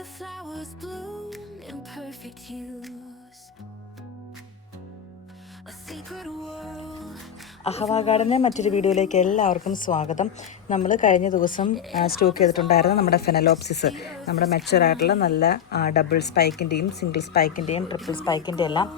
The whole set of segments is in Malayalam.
the flowers bloom in perfect hues. A secret world. അഹവാ ഗാർഡന്റെ മറ്റൊരു വീഡിയോയിലേക്ക് എല്ലാവർക്കും സ്വാഗതം നമ്മൾ കഴിഞ്ഞ ദിവസം സ്റ്റോക്ക് ചെയ്തിട്ടുണ്ടായിരുന്ന നമ്മുടെ ഫെനലോപ്സിസ് നമ്മുടെ മെച്ചുവർ ആയിട്ടുള്ള നല്ല ഡബിൾ സ്പൈക്കിന്റെയും സിംഗിൾ സ്പൈക്കിന്റെയും ട്രിപ്പിൾ സ്പൈക്കിന്റെ എല്ലാം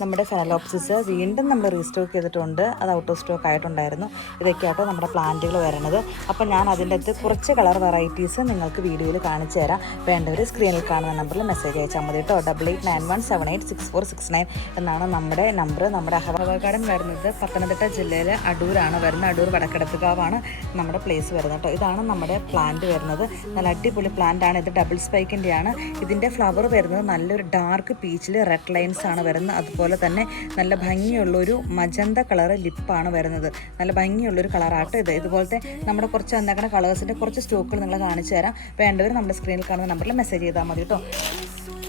നമ്മുടെ ഫെനലോപ്സിസ് വീണ്ടും നമ്മൾ റീസ്റ്റോക്ക് ചെയ്തിട്ടുണ്ട്. അത് ഔട്ട് ഓഫ് സ്റ്റോക്ക് ആയിട്ടുണ്ടായിരുന്നു. ഇതൊക്കെയാട്ടോ നമ്മുടെ പ്ലാന്റുകൾ വരണത്. അപ്പോൾ ഞാൻ അതിന്റെ അകത്ത് കുറച്ച് കളർ വെറൈറ്റീസ് നിങ്ങൾക്ക് വീഡിയോയിൽ കാണിച്ചു തരാം. വേണ്ടവർ സ്ക്രീനിൽ കാണുന്ന നമ്പറിൽ മെസ്സേജ് അയച്ചാൽ മതി കേട്ടോ. Double eight nine one seven eight six four six nine എന്നാണ് നമ്മുടെ നമ്പർ നമ്മുടെ ഗാർഡൻ വരുന്നത്. പത്തനംതിട്ട ജില്ലയിലെ അടൂരാണ് വരുന്നത് അടൂർ വടക്കിടത്തുകാവാണ് നമ്മുടെ പ്ലേസ് വരുന്നത് കേട്ടോ. ഇതാണ് നമ്മുടെ പ്ലാന്റ് വരുന്നത്. നല്ല അടിപൊളി പ്ലാന്റ് ആണ്. ഇത് ഡബിൾ സ്പൈക്കിന്റെയാണ് ഇതിന്റെ ഫ്ലവർ വരുന്നത് നല്ലൊരു ഡാർക്ക് പീച്ചിൽ റെഡ് ലൈൻസ് ആണ് വരുന്നത്. അതുപോലെ തന്നെ നല്ല ഭംഗിയുള്ളൊരു മജന്ത കളർ ലിപ്പാണ് വരുന്നത്. നല്ല ഭംഗിയുള്ളൊരു കളറാട്ടോ ഇത്. ഇതുപോലത്തെ നമ്മുടെ കുറച്ച് എന്താക്കണ കളേഴ്സിന്റെ കുറച്ച് സ്റ്റോക്കുകൾ നിങ്ങൾ കാണിച്ചു തരാം. വേണ്ടവർ നമ്മുടെ സ്ക്രീനിൽ കാണുന്ന നമ്പറിൽ മെസ്സേജ് ചെയ്താൽ മതി കേട്ടോ.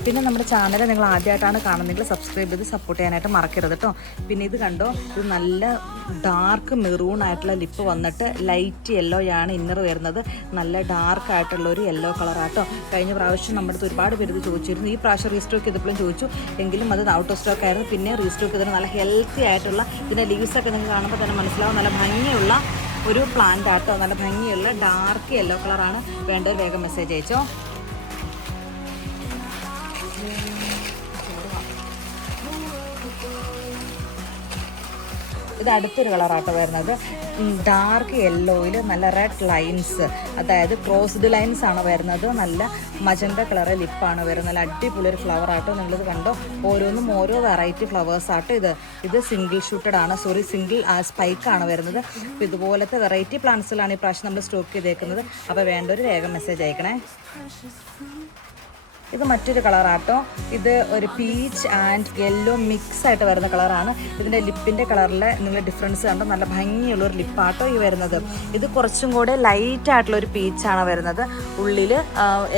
പിന്നെ നമ്മുടെ ചാനൽ നിങ്ങൾ ആദ്യമായിട്ടാണ് കാണുന്നതെങ്കിൽ സബ്സ്ക്രൈബ് ചെയ്ത് സപ്പോർട്ട് ചെയ്യാനായിട്ട് മറക്കരുത് കേട്ടോ. പിന്നെ ഇത് കണ്ടോ? ഇത് നല്ല ഡാർക്ക് മെറൂൺ ആയിട്ടുള്ള ലിപ്പ് വന്നിട്ട് ലൈറ്റ് യെല്ലോ ആണ് ഇന്നർ വരുന്നത്. നല്ല ഡാർക്ക് ആയിട്ടുള്ള ഒരു യെല്ലോ കളറാട്ടോ കഴിഞ്ഞ പ്രാവശ്യം നമ്മുടെ അടുത്ത് ഒരുപാട് പേര് ചോദിച്ചിരുന്നു. ഈ പ്രാവശ്യം റീസ്റ്റോക്ക് ചെയ്തപ്പോഴും ചോദിച്ചു. എങ്കിലും അത് ഔട്ട് ഓഫ് സ്റ്റോക്ക് ആയിരുന്നു. പിന്നെ റീസ്റ്റോക്ക് ചെയ്തത് നല്ല ഹെൽത്തി ആയിട്ടുള്ള ഇതിന്റെ ലീവ്സൊക്കെ നിങ്ങൾക്ക് കാണുമ്പോൾ തന്നെ മനസ്സിലാവും. നല്ല ഭംഗിയുള്ള ഒരു പ്ലാന്റ് ആട്ടോ നല്ല ഭംഗിയുള്ള ഡാർക്ക് യെല്ലോ കളറാണ് വേണ്ടവർ വേഗം മെസ്സേജ് അയച്ചോ. ഇത് അടുത്തൊരു കളറാട്ടോ വരുന്നത്. ഡാർക്ക് യെല്ലോയിൽ നല്ല റെഡ് ലൈൻസ് അതായത് ക്രോസ്ഡ് ലൈൻസ് ആണ് വരുന്നത്. നല്ല മജന്ത കളറ് ലിപ്പാണ് വരുന്നത്. നല്ല അടിപൊളി ഒരു ഫ്ലവർ ആട്ടോ നിങ്ങളിത് കണ്ടോ? ഓരോന്നും ഓരോ വെറൈറ്റി ഫ്ലവേഴ്സ് ആട്ടോ ഇത്. ഇത് സിംഗിൾ ഷൂട്ടഡ് ആണ്. സോറി സിംഗിൾ സ്പൈക്ക് ആണ് വരുന്നത്. അപ്പോൾ ഇതുപോലത്തെ വെറൈറ്റി പ്ലാന്റ്സിലാണ് ഈ പ്രാവശ്യം നമ്മൾ സ്റ്റോക്ക് ചെയ്തേക്കുന്നത്. അപ്പോൾ വേണ്ടൊരു വേഗം മെസ്സേജ് അയക്കണേ. ഇത് മറ്റൊരു കളറാട്ടോ. ഇത് ഒരു പീച്ച് ആൻഡ് യെല്ലോ മിക്സ് ആയിട്ട് വരുന്ന കളറാണ്. ഇതിന്റെ ലിപ്പിന്റെ കളറിൽ നിങ്ങൾ ഡിഫറൻസ് കണ്ടോ? നല്ല ഭംഗിയുള്ള ഒരു ലിപ്പാട്ടോ ഈ വരുന്നത്. ഇത് കുറച്ചും കൂടെ ലൈറ്റ് ആയിട്ടുള്ള ഒരു പീച്ചാണ് വരുന്നത്. ഉള്ളിൽ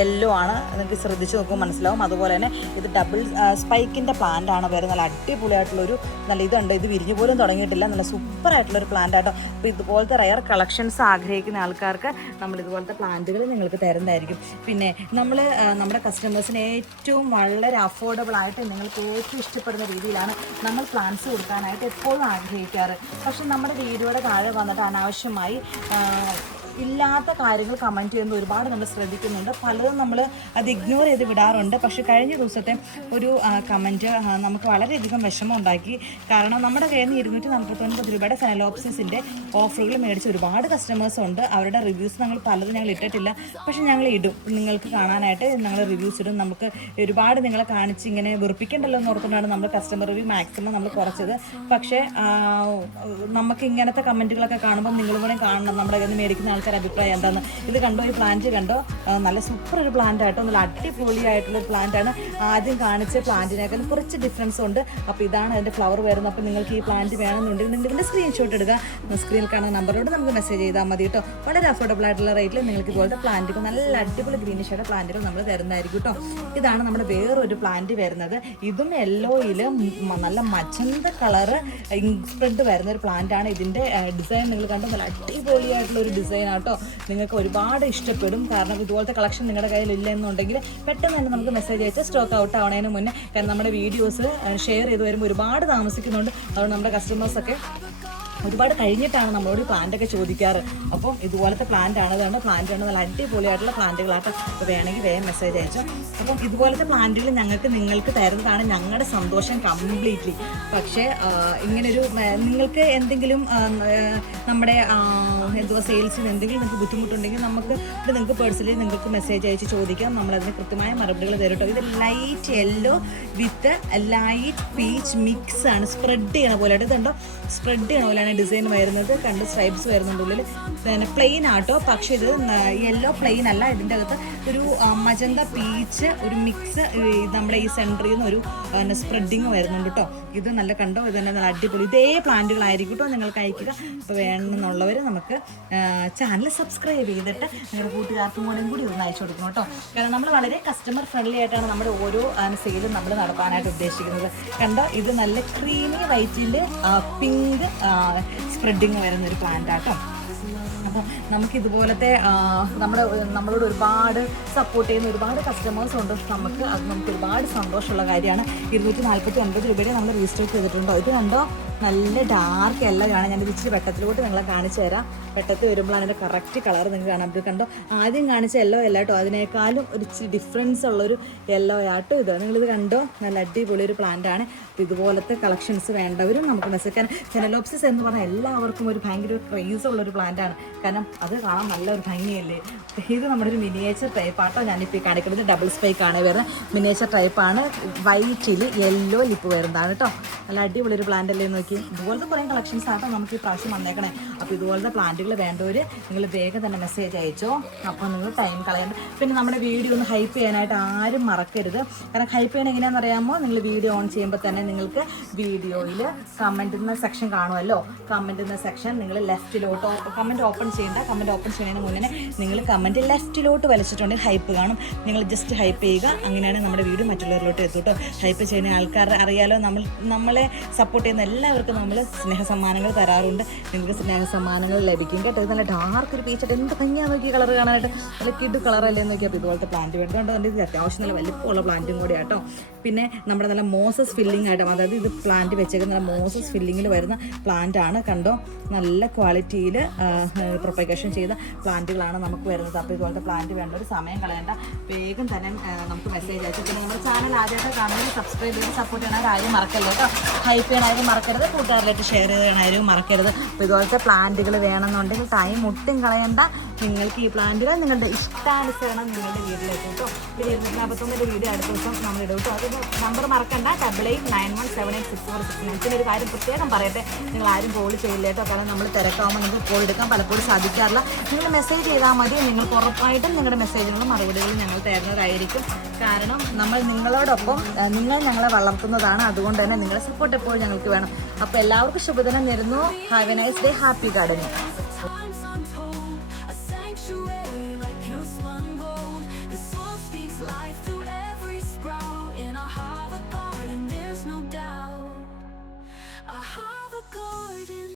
യെല്ലോ ആണ്. നിങ്ങൾക്ക് ശ്രദ്ധിച്ച് നോക്കുമ്പോൾ മനസ്സിലാവും. അതുപോലെ തന്നെ ഇത് ഡബിൾ സ്പൈക്കിന്റെ പ്ലാന്റ് ആണ് വരുന്നത്. നല്ല അടിപൊളിയായിട്ടുള്ളൊരു നല്ല ഇതുണ്ട്. ഇത് വിരിഞ്ഞു പോലും തുടങ്ങിയിട്ടില്ല. നല്ല സൂപ്പർ ആയിട്ടുള്ള ഒരു പ്ലാന്റ് ആട്ടോ. അപ്പോൾ ഇതുപോലത്തെ റയർ കളക്ഷൻസ് ആഗ്രഹിക്കുന്ന ആൾക്കാർക്ക് നമ്മൾ ഇതുപോലത്തെ പ്ലാന്റുകൾ നിങ്ങൾക്ക് തരുന്നതായിരിക്കും. പിന്നെ നമ്മൾ നമ്മുടെ കസ്റ്റമേഴ്സിന് ഏറ്റവും വളരെ അഫോർഡബിൾ ആയിട്ട് നിങ്ങൾക്ക് ഏറ്റവും ഇഷ്ടപ്പെടുന്ന രീതിയിലാണ് നമ്മൾ പ്ലാൻസ് കൊടുക്കാനായിട്ട് എപ്പോഴും ആഗ്രഹിക്കാറ്. പക്ഷേ നമ്മുടെ വീഡിയോയുടെ താഴെ വന്നിട്ട് അനാവശ്യമായി ഇല്ലാത്ത കാര്യങ്ങൾ കമന്റ് ചെയ്യുന്നത് ഒരുപാട് നമ്മൾ ശ്രദ്ധിക്കുന്നുണ്ട്. പലതും നമ്മൾ അത് ഇഗ്നോർ ചെയ്ത് വിടാറുണ്ട്. പക്ഷേ കഴിഞ്ഞ ദിവസത്തെ ഒരു കമന്റ് നമുക്ക് വളരെയധികം വിഷമം ഉണ്ടാക്കി. കാരണം നമ്മുടെ കയ്യിൽ നിന്ന് ഇരുന്നൂറ്റി നാൽപ്പത്തൊൻപത് രൂപയുടെ ഫെനലോപ്സിസിന്റെ ഓഫറുകൾ മേടിച്ച ഒരുപാട് കസ്റ്റമേഴ്സ് ഉണ്ട്. അവരുടെ റിവ്യൂസ് ഞങ്ങൾ പലതും ഞങ്ങൾ ഇട്ടിട്ടില്ല. പക്ഷേ ഞങ്ങൾ ഇടും. നിങ്ങൾക്ക് കാണാനായിട്ട് ഞങ്ങൾ റിവ്യൂസ് ഇടും. നമുക്ക് ഒരുപാട് നിങ്ങളെ കാണിച്ച് ഇങ്ങനെ വെറുപ്പിക്കണ്ടല്ലോ എന്ന് ഓർത്തുകൊണ്ടാണ് നമ്മൾ കസ്റ്റമർ റിവ്യൂ മാക്സിമം നമ്മൾ കുറച്ചത്. പക്ഷേ നമുക്ക് ഇങ്ങനത്തെ കമന്റുകളൊക്കെ കാണുമ്പോൾ നിങ്ങളും കൂടെ കാണണം. നമ്മുടെ കയ്യിൽ നിന്ന് മേടിക്കുന്ന ആൾക്കാർ അഭിപ്രായം എന്താണ്? ഇത് കണ്ടോ? ഈ പ്ലാന്റ് കണ്ടോ? നല്ല സൂപ്പർ ഒരു പ്ലാന്റ് ആയിട്ടോ നല്ല അടിപൊളിയായിട്ടുള്ള ആണ്. ആദ്യം കാണിച്ച പ്ലാന്റിനേക്കാൾ കുറച്ച് ഡിഫറൻസ് ഉണ്ട്. അപ്പോൾ ഇതാണ് അതിന്റെ ഫ്ലവർ വരുന്നത്. അപ്പോൾ നിങ്ങൾക്ക് ഈ പ്ലാന്റ് വേണമെന്നുണ്ടെങ്കിൽ നിങ്ങൾ ഇതിന്റെ സ്ക്രീൻഷോട്ട് എടുക്കുക സ്ക്രീനിൽ കാണുന്ന നമ്പറോട് നമുക്ക് മെസ്സേജ് ചെയ്താൽ മതി കേട്ടോ. വളരെ അഫോർഡബിൾ ആയിട്ടുള്ള റേറ്റിൽ നിങ്ങൾക്ക് ഇതുപോലത്തെ പ്ലാന്റുകൾ നല്ല അടിപൊളി ഗ്രീനിഷായിട്ട് പ്ലാന്റുകൾ നമ്മൾ തരുന്നതായിരിക്കും കേട്ടോ. ഇതാണ് നമ്മുടെ വേറൊരു പ്ലാന്റ് വരുന്നത്. ഇതും യെല്ലോയിൽ നല്ല മജന്ത കളറ് സ്പ്രെഡ് വരുന്ന ഒരു പ്ലാന്റ് ആണ്. ഇതിന്റെ ഡിസൈൻ നിങ്ങൾ കണ്ടു? നല്ല അടിപൊളിയായിട്ടുള്ള ഒരു ഡിസൈൻ ആട്ടോ നിങ്ങൾക്ക് ഒരുപാട് ഇഷ്ടപ്പെടും. കാരണം ഇതുപോലത്തെ കളക്ഷൻ നിങ്ങളുടെ കയ്യിൽ ഇല്ല എന്നുണ്ടെങ്കിൽ പെട്ടെന്ന് തന്നെ നമുക്ക് മെസ്സേജ് അയച്ച് സ്റ്റോക്ക് ഔട്ട് ആവണതിന് മുന്നേ. കാരണം നമ്മുടെ വീഡിയോസ് ഷെയർ ചെയ്ത് വരുമ്പോൾ ഒരുപാട് താമസിക്കുന്നുണ്ട്. അതുകൊണ്ട് നമ്മുടെ കസ്റ്റമേഴ്സൊക്കെ ഒരുപാട് കഴിഞ്ഞിട്ടാണ് നമ്മളോട് ഈ പ്ലാന്റ് ഒക്കെ ചോദിക്കാറ്. അപ്പം ഇതുപോലത്തെ പ്ലാന്റ് ആണ്. അതുകൊണ്ട് പ്ലാന്റ് ആണ്. നല്ല അടിപൊളിയായിട്ടുള്ള പ്ലാന്റുകളായിട്ട് അപ്പോൾ വേണമെങ്കിൽ വേഗം മെസ്സേജ് അയച്ചു. അപ്പം ഇതുപോലത്തെ പ്ലാന്റുകൾ ഞങ്ങൾക്ക് നിങ്ങൾക്ക് തരുന്നതാണ് ഞങ്ങളുടെ സന്തോഷം കംപ്ലീറ്റ്ലി പക്ഷേ ഇങ്ങനൊരു നിങ്ങൾക്ക് എന്തെങ്കിലും നമ്മുടെ എന്തുവാ സെയിൽസിന് എന്തെങ്കിലും നിങ്ങൾക്ക് ബുദ്ധിമുട്ടുണ്ടെങ്കിൽ നമുക്ക് ഇത് നിങ്ങൾക്ക് പേഴ്സണലി നിങ്ങൾക്ക് മെസ്സേജ് അയച്ച് ചോദിക്കാം. നമ്മളതിന് കൃത്യമായ മറുപടികൾ തരും കേട്ടോ ഇത് light yellow with light peach mix ആണ്. സ്പ്രെഡ് ചെയ്യണ പോലെ ഇതുണ്ടോ? സ്പ്രെഡ് ചെയ്യണ പോലെയാണ് ഡിസൈൻ വരുന്നത്. രണ്ട് സ്ട്രൈപ്സ് വരുന്നുണ്ട് ഉള്ളിൽ പിന്നെ പ്ലെയിൻ ആട്ടോ. പക്ഷേ ഇത് യെല്ലോ പ്ലെയിൻ അല്ല. ഇതിന്റെ അകത്ത് ഒരു മജന്ത പീച്ച് ഒരു മിക്സ് നമ്മുടെ ഈ സെന്ററിൽ നിന്ന് ഒരു പിന്നെ സ്പ്രെഡിങ് വരുന്നുണ്ട് കേട്ടോ ഇത് നല്ല കണ്ടോ? ഇത് തന്നെ നല്ല അടിപൊളി. ഇതേ പ്ലാന്റുകളായിരിക്കും കേട്ടോ നിങ്ങൾക്ക് അയക്കുക. അപ്പോൾ വേണമെന്നുള്ളവർ നമുക്ക് ചാനൽ സബ്സ്ക്രൈബ് ചെയ്തിട്ട് നിങ്ങളുടെ കൂട്ടുകാർക്കും കൂടെയും കൂടി ഒന്ന് അയച്ചു കൊടുക്കണം കേട്ടോ കാരണം നമ്മൾ വളരെ കസ്റ്റമർ ഫ്രണ്ട്ലി ആയിട്ടാണ് നമ്മുടെ ഓരോ സെയിലും നമ്മൾ നടത്താനായിട്ട് ഉദ്ദേശിക്കുന്നത്. കണ്ടോ? ഇത് നല്ല ക്രീമി വൈറ്റിൽ പിങ്ക് സ്പ്രെഡിങ് വരുന്ന ഒരു പ്ലാന്റ് ആട്ടോ അപ്പോൾ നമുക്ക് ഇതുപോലത്തെ നമ്മുടെ നമ്മളോട് ഒരുപാട് സപ്പോർട്ട് ചെയ്യുന്ന ഒരുപാട് കസ്റ്റമേഴ്സ് ഉണ്ട്. നമുക്ക് അത് നമുക്ക് ഒരുപാട് സന്തോഷമുള്ള കാര്യമാണ്. ഇരുന്നൂറ്റി നാൽപ്പത്തി ഒൻപത് രൂപയുടെ നമ്മൾ രജിസ്റ്റർ ചെയ്തിട്ടുണ്ടോ? ഇത് കണ്ടോ? നല്ല ഡാർക്ക് യെല്ലോയാണ് ഞാൻ ഇച്ചിരി വെട്ടത്തിലോട്ട് നിങ്ങളെ കാണിച്ചു തരാം. വെട്ടത്തിൽ വരുമ്പോഴാണ് അതിന്റെ കറക്റ്റ് കളർ നിങ്ങൾക്ക് കാണാം അപ്പോൾ കണ്ടോ? ആദ്യം കാണിച്ച യെല്ലോ അല്ല കേട്ടോ. അതിനേക്കാളും ഒരു ഇച്ചിരി ഡിഫറൻസ് ഉള്ളൊരു യെല്ലോ ആട്ടോ ഇത്. നിങ്ങളിത് കണ്ടോ? നല്ല അടിപൊളി ഒരു പ്ലാന്റ് ആണ്. അപ്പോൾ ഇതുപോലത്തെ കളക്ഷൻസ് വേണ്ടവരും നമുക്ക് മെസ്സേജ് കാരണം ഫെനലോപ്സിസ് എന്ന് പറഞ്ഞാൽ എല്ലാവർക്കും ഒരു ഭയങ്കര ക്രേസ് ഉള്ളൊരു പ്ലാന്റ് ആണ്. കാരണം അത് കാണാൻ നല്ലൊരു ഭംഗിയല്ലേ? ഇത് നമ്മുടെ ഒരു മിനിയേച്ചർ ടൈപ്പ് ആട്ടോ. ഞാനിപ്പോൾ ഈ കാണിക്കുന്നത് ഡബിൾ സ്പൈക്ക് ആണ്. വരുന്നത് മിനിയേച്ചർ ടൈപ്പാണ് വൈറ്റിൽ യെല്ലോ ലിപ്പ് വരുന്നതാണ് കേട്ടോ നല്ല അടിപൊളി ഒരു പ്ലാന്റ് അല്ലേ നോക്കി ഇതുപോലത്തെ കുറേ കളക്ഷൻസ് ആട്ടോ നമുക്ക് ഈ പ്രാവശ്യം വന്നേക്കണേ. അപ്പോൾ ഇതുപോലത്തെ പ്ലാന്റുകൾ വേണ്ടവർ നിങ്ങൾ വേഗം തന്നെ മെസ്സേജ് അയച്ചോ. അപ്പോൾ നിങ്ങൾ ടൈം കളയണ്ട. പിന്നെ നമ്മുടെ വീഡിയോ ഒന്ന് ഹൈപ്പ് ചെയ്യാനായിട്ട് ആരും മറക്കരുത്. കാരണം ഹൈപ്പ് ചെയ്യണം എങ്ങനെയാണെന്ന് അറിയാമോ? നിങ്ങൾ വീഡിയോ ഓൺ ചെയ്യുമ്പോൾ തന്നെ നിങ്ങൾക്ക് വീഡിയോയിൽ കമന്റ് എന്ന സെക്ഷൻ കാണുമല്ലോ കമന്റ് എന്ന സെക്ഷൻ നിങ്ങൾ ലെഫ്റ്റിലോട്ട് കമന്റ് ഓപ്പൺ ചെയ്യേണ്ട. കമന്റ് ഓപ്പൺ ചെയ്യുന്നതിന് മുന്നേ നിങ്ങൾ കമന്റ് ലെഫ്റ്റിലോട്ട് വലിച്ചിട്ടുണ്ടെങ്കിൽ ഹൈപ്പ് കാണും. നിങ്ങൾ ജസ്റ്റ് ഹൈപ്പ് ചെയ്യുക. അങ്ങനെയാണ് നമ്മുടെ വീഡിയോ മറ്റുള്ളവരിലോട്ട് എത്തും കേട്ടോ ഹൈപ്പ് ചെയ്യുന്ന ആൾക്കാർ അറിയാലോ നമ്മൾ നമ്മളെ സപ്പോർട്ട് ചെയ്യുന്ന എല്ലാവർക്കും നമ്മൾ സ്നേഹ സമ്മാനങ്ങൾ തരാറുണ്ട്. നിങ്ങൾക്ക് സ്നേഹ സമ്മാനങ്ങൾ ലഭിക്കും കേട്ടോ. നല്ല ഡാർക്ക് ഒരു പീച്ചിട്ട് എന്ത് ഭംഗിയാ നോക്കി കളർ കാണാനായിട്ട്. നല്ല കിഡ് കളറല്ലേ നോക്കി അപ്പോൾ ഇതുപോലത്തെ പ്ലാന്റ് വേണ്ടതുകൊണ്ട് അതിന്റെ ഇത് അത്യാവശ്യം നല്ല വലിപ്പമുള്ള പ്ലാന്റും കൂടി ആട്ടോ പിന്നെ നമ്മുടെ നല്ല മോസസ് ഫില്ലിംഗ് ആയിട്ട് അതായത് ഇത് പ്ലാന്റ് വെച്ചേക്കുന്ന നല്ല മോസസ് ഫില്ലിങ്ങിൽ വരുന്ന പ്ലാന്റ് ആണ് കണ്ടോ? നല്ല ക്വാളിറ്റിയിൽ പ്രൊപ്പഗേഷൻ ചെയ്ത പ്ലാന്റുകളാണ് നമുക്ക് വരുന്നത്. അപ്പോൾ ഇതുപോലത്തെ പ്ലാന്റ് വേണ്ട ഒരു സമയം കളയേണ്ട. വേഗം തന്നെ നമുക്ക് മെസ്സേജ് അയച്ചു പിന്നെ നമ്മുടെ ചാനൽ ആദ്യമായിട്ട് കാണുന്നത് സബ്സ്ക്രൈബ് ചെയ്ത് സപ്പോർട്ട് ചെയ്യണ ആരും മറക്കല്ലോ കേട്ടോ. ഹൈപ്പ് ചെയ്യണായാലും മറക്കരുത്. കൂട്ടുകാരിലായിട്ട് ഷെയർ ചെയ്യണായാലും മറക്കരുത്. അപ്പോൾ ഇതുപോലത്തെ പ്ലാന്റുകൾ വേണമെന്നുണ്ടെങ്കിൽ ടൈം ഒട്ടും കളയണ്ട. നിങ്ങൾക്ക് ഈ പ്ലാന്റുകൾ നിങ്ങളുടെ ഇഷ്ടാനുസരണം നിങ്ങളുടെ വീട്ടിലേക്ക് കേട്ടോ പിന്നെ ഇരുന്നൂറ്റി നാൽപ്പത്തൊന്നിന്റെ വീഡിയോ അടുത്ത ദിവസം നമ്മൾ ഇടും കേട്ടോ. അത് നമ്പർ മറക്കണ്ട. Double eight nine one seven eight six four six nine പിന്നെ ഒരു കാര്യം പ്രത്യേകം പറയട്ടെ. നിങ്ങൾ ആരും കോൾ ചെയ്യില്ല കേട്ടോ. കാരണം നമ്മൾ തിരക്കാവുമ്പോൾ നിങ്ങൾക്ക് കോൾ എടുക്കാൻ പലപ്പോഴും സാധിക്കാറില്ല. നിങ്ങൾ മെസ്സേജ് ചെയ്താൽ മതി. നിങ്ങൾക്ക് ഉറപ്പായിട്ടും നിങ്ങളുടെ മെസ്സേജുകളും മറുപടികളും ഞങ്ങൾ തരുന്നതായിരിക്കും. കാരണം നമ്മൾ നിങ്ങളോടൊപ്പം നിങ്ങൾ ഞങ്ങളെ വളർത്തുന്നതാണ്. അതുകൊണ്ട് തന്നെ നിങ്ങളെ സപ്പോർട്ട് എപ്പോഴും ഞങ്ങൾക്ക് വേണം. അപ്പോൾ എല്ലാവർക്കും ശുഭദിനം നേരുന്നു. Have a nice day happy gardening